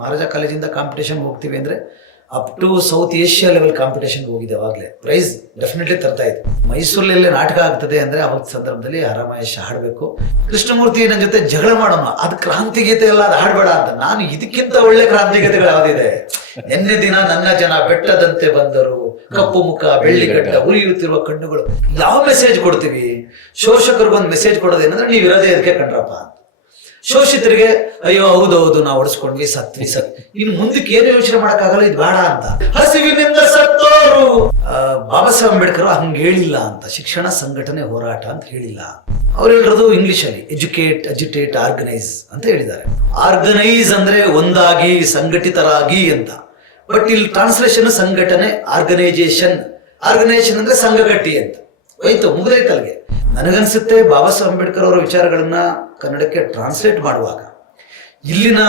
ಮಹಾರಾಜ ಕಾಲೇಜಿಂದ ಕಾಂಪಿಟೇಷನ್ ಹೋಗ್ತೀವಿ ಅಂದರೆ up to South Asia level competition ಹೋಗಿದೆ ಅವಾಗಲೇ ಪ್ರೈಸ್ ಡೆಫಿನೆಟ್ಲಿ ತರ್ತಾ ಇತ್ತು ಮೈಸೂರಲ್ಲಿ ನಾಟಕ ಆಗ್ತದೆ ಅಂದರೆ ಅವಾಗ ಸಂದರ್ಭದಲ್ಲಿ ಹರಮಹೇಶ್ ಹಾಡಬೇಕು. ಕೃಷ್ಣಮೂರ್ತಿ ನನ್ನ ಜೊತೆ ಜಗಳ ಮಾಡೋಣ. ಅದು ಕ್ರಾಂತಿಗೀತೆ ಎಲ್ಲ ಅದು ಹಾಡಬೇಡ ಅಂತ. ನಾನು ಇದಕ್ಕಿಂತ ಒಳ್ಳೆ ಕ್ರಾಂತಿಗೀತೆಗಳು ಯಾವುದಿದೆ ನಿನ್ನೆ ದಿನ ನನ್ನ ಜನ ಬೆಟ್ಟದಂತೆ ಬಂದರು. ಕಪ್ಪು ಮುಖ ಬೆಳ್ಳಿ ಗಡ್ಡ ಉರಿಯುತ್ತಿರುವ ಕಣ್ಣುಗಳು. ಯಾವ ಮೆಸೇಜ್ ಕೊಡ್ತೀವಿ? ಶೋಷಕರಿಗೊಂದು ಮೆಸೇಜ್ ಕೊಡೋದೇನಂದ್ರೆ ನೀವು ಇರೋದೇ ಇದಕ್ಕೆ ಕಂಡ್ರಪ್ಪ ಅಂತ. ಶೋಷಿತರಿಗೆ, ಅಯ್ಯೋ, ಹೌದೌದು, ನಾವು ಹೊಡಿಸ್ಕೊಂಡ್ವಿ, ಸತ್ವಿ ಸತ್ ಇನ್ ಮುಂದಕ್ಕೆ ಏನು ಯೋಚನೆ ಮಾಡಕ್ಕಾಗಲ್ಲ, ಇದು ಬೇಡ ಅಂತ. ಹಸಿವಿನಿಂದ ಸತ್ತೋರು. ಬಾಬಾ ಸಾಹೇಬ್ ಅಂಬೇಡ್ಕರ್ ಹಂಗೆ ಹೇಳಿಲ್ಲ ಅಂತ, ಶಿಕ್ಷಣ ಸಂಘಟನೆ ಹೋರಾಟ ಅಂತ ಹೇಳಿಲ್ಲ. ಅವ್ರು ಹೇಳಿರೋದು ಇಂಗ್ಲಿಷ್ ಅಲ್ಲಿ ಎಜುಕೇಟ್ ಅಜಿಟೇಟ್ ಆರ್ಗನೈಸ್ ಅಂತ ಹೇಳಿದ್ದಾರೆ. ಆರ್ಗನೈಸ್ ಅಂದ್ರೆ ಒಂದಾಗಿ, ಸಂಘಟಿತರಾಗಿ ಅಂತ. ಬಟ್ ಇಲ್ಲಿ ಟ್ರಾನ್ಸ್ಲೇಷನ್ ಸಂಘಟನೆ ಆರ್ಗನೈಸೇಷನ್ ಆರ್ಗನೈಸೇಷನ್ ಅಂದ್ರೆ ಸಂಘಗಟ್ಟಿ ಅಂತ. ಹೋಯ್ತು ಮುಗಿದೈತಲ್ಗೆ ನನಗನ್ಸುತ್ತೆ ಬಾಬಾ ಸಾಹೇಬ್ ಅಂಬೇಡ್ಕರ್ ಅವರ ವಿಚಾರಗಳನ್ನ ಕನ್ನಡಕ್ಕೆ ಟ್ರಾನ್ಸ್ಲೇಟ್ ಮಾಡುವಾಗ, ಇಲ್ಲಿನ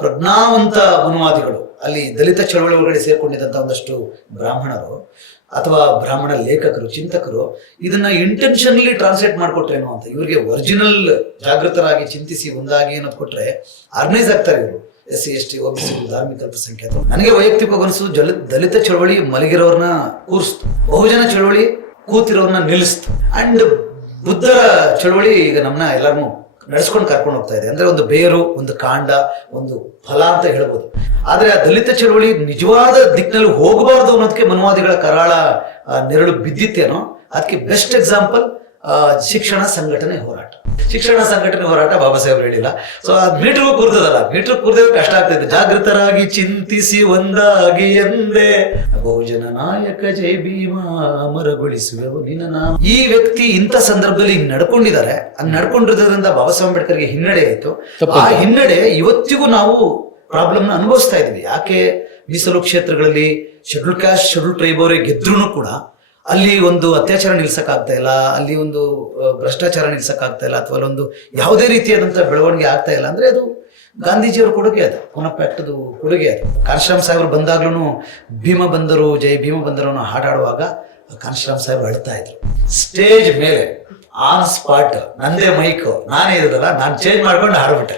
ಪ್ರಜ್ಞಾವಂತ ಅನುವಾದಿಗಳು, ಅಲ್ಲಿ ದಲಿತ ಚಳವಳಿ ಒಳಗಡೆ ಸೇರ್ಕೊಂಡಿದ್ದಂಥ ಒಂದಷ್ಟು ಬ್ರಾಹ್ಮಣರು ಅಥವಾ ಬ್ರಾಹ್ಮಣ ಲೇಖಕರು, ಚಿಂತಕರು, ಇದನ್ನ ಇಂಟೆನ್ಷನ್ಲಿ ಟ್ರಾನ್ಸ್ಲೇಟ್ ಮಾಡಿಕೊಟ್ರೇನೋ ಅಂತ, ಇವರಿಗೆ ಒರಿಜಿನಲ್ ಜಾಗೃತರಾಗಿ ಚಿಂತಿಸಿ ಒಂದಾಗಿ ಅನ್ನೋದು ಕೊಟ್ರೆ ಆರ್ಗನೈಸ್ ಆಗ್ತಾರೆ ಇವರು. S C S T O B C, ಧಾರ್ಮಿಕ ಅಲ್ಪಸಂಖ್ಯಾತರು. ನನಗೆ ವೈಯಕ್ತಿಕ ಅನಿಸು ಜಲ ದಲಿತ ಚಳವಳಿ ಮಲಗಿರೋರ್ನ ಕೂರಿಸ್ತು ಬಹುಜನ ಚಳವಳಿ ಕೂತಿರೋರ್ನ ನಿಲ್ಲಿಸ್ತು. ಅಂಡ್ ಬುದ್ಧರ ಚಳುವಳಿ ಈಗ ನಮ್ಮನ್ನ ಎಲ್ಲರನ್ನೂ ನಡೆಸ್ಕೊಂಡು ಕರ್ಕೊಂಡು ಹೋಗ್ತಾ ಇದೆ. ಅಂದ್ರೆ ಒಂದು ಬೇರು, ಒಂದು ಕಾಂಡ, ಒಂದು ಫಲ ಅಂತ ಹೇಳ್ಬೋದು. ಆದ್ರೆ ಆ ದಲಿತ ಚಳುವಳಿ ನಿಜವಾದ ದಿಕ್ಕಿನಲ್ಲಿ ಹೋಗಬಾರ್ದು ಅನ್ನೋದಕ್ಕೆ ಮನುವಾದಿಗಳ ಕರಾಳ ನೆರಳು ಬಿದ್ದಿತ್ತೇನೋ, ಅದಕ್ಕೆ ಬೆಸ್ಟ್ ಎಕ್ಸಾಂಪಲ್ ಶಿಕ್ಷಣ ಸಂಘಟನೆ ಹೋರಾಟ. ಶಿಕ್ಷಣ ಸಂಘಟನೆ ಹೋರಾಟ ಬಾಬಾ ಸಾಹೇಬ್ ಹೇಳಿಲ್ಲ. ಸೊ ಅದ್ ಮೀಟರ್ ಕೂರ್ದದಲ್ಲ. ಮೀಟರ್ ಕೂರ್ದ್ರೆ ಕಷ್ಟ ಆಗ್ತೈತೆ ಜಾಗೃತರಾಗಿ ಚಿಂತಿಸಿ ಒಂದಾಗಿ ಎಂದೇ. ಬಹುಜನ ನಾಯಕ ಜೈ ಭೀಮ ಅಮರಗೊಳಿಸುವೆವು ನಿನ್ನ ನಾಮ. ಈ ವ್ಯಕ್ತಿ ಇಂಥ ಸಂದರ್ಭದಲ್ಲಿ ಹಿಂಗ್ ನಡ್ಕೊಂಡಿದ್ದಾರೆ. ಅದ್ ನಡ್ಕೊಂಡಿರೋದ್ರಿಂದ ಬಾಬಾ ಸಾಹೇಬ್ ಅಂಬೇಡ್ಕರ್ಗೆ ಹಿನ್ನಡೆ ಆಯ್ತು. ಆ ಹಿನ್ನಡೆ ಇವತ್ತಿಗೂ ನಾವು ಪ್ರಾಬ್ಲಮ್ನ ಅನುಭವಿಸ್ತಾ ಇದ್ದೀವಿ. ಯಾಕೆ? ಮೀಸಲು ಕ್ಷೇತ್ರಗಳಲ್ಲಿ ಶೆಡ್ಯೂಲ್ ಕ್ಯಾಸ್ಟ್ ಶೆಡ್ಯೂಲ್ ಟ್ರೈಬ್ ಅವರೇ ಗೆದ್ರೂ ಕೂಡ ಅಲ್ಲಿ ಒಂದು ಅತ್ಯಾಚಾರ ನಿಲ್ಸೋಕ್ಕಾಗ್ತಾ ಇಲ್ಲ, ಅಲ್ಲಿ ಒಂದು ಭ್ರಷ್ಟಾಚಾರ ನಿಲ್ಸಕ್ಕಾಗ್ತಾ ಇಲ್ಲ ಅಥವಾ ಅಲ್ಲೊಂದು ಯಾವುದೇ ರೀತಿಯಾದಂಥ ಬೆಳವಣಿಗೆ ಆಗ್ತಾ ಇಲ್ಲ ಅಂದರೆ ಅದು ಗಾಂಧೀಜಿಯವ್ರ ಕೊಡುಗೆ ಅದು ಪುನಃ ಅದು ಕೊಡುಗೆ ಅದು. ಕಾನ್ಶ್ರಾಮ್ ಸಾಹೇಬ್ರು ಬಂದಾಗ್ಲೂ ಭೀಮ ಬಂದರು, ಜೈ ಭೀಮ ಬಂದರು ಅನ್ನೋ ಹಾಡಾಡುವಾಗ ಕಾನ್ಶ್ರಾಮ್ ಸಾಹೇಬ್ ಅಳ್ತಾ ಇದ್ರು. ಸ್ಟೇಜ್ ಮೇಲೆ ಆನ್ ಸ್ಪಾಟ್, ನಂದೇ ಮೈಕ್, ನಾನೇ ಇರೋದಲ್ಲ, ನಾನು ಚೇಂಜ್ ಮಾಡ್ಕೊಂಡು ಹಾಡ್ಬಿಟ್ಟೆ.